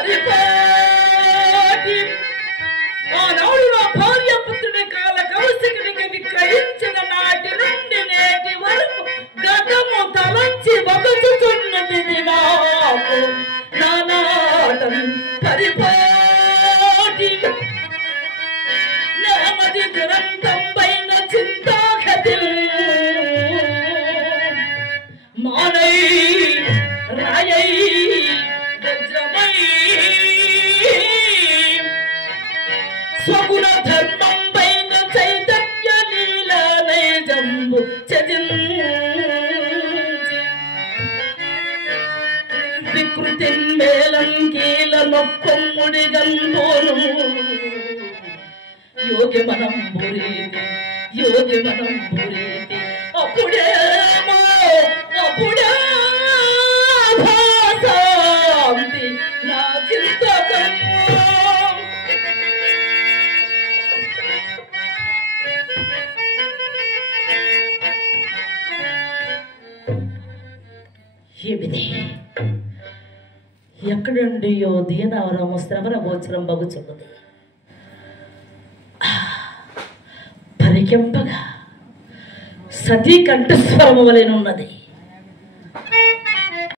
పరిపాటి ఆనాడు నా భార్య పుత్రుడి కాల కౌశికుడికి విక్రయించిన నాటి నుండి నేటి వరకు గతము తలంచి బతుకుతున్నది నాకు నానాటం పరిపాటి నామది దురంతం పైన చింతాగతి మానై రాయై వజ్రమై స్వగుణ ధర్మం పైన చైతన్య లీలనై జంబు వికృతి మేళం కీల నొక్కొమ్ముడి గంబోను యోగి మనం బురీతి అప్పుడేమో భాసాంతి నా చింతకము ఏమిది ఎక్కడుండియో దీనవరము శ్రవణ గోచరం బగుచున్నది పరికెంపగా సతీ కంఠస్వరము వలెనున్నది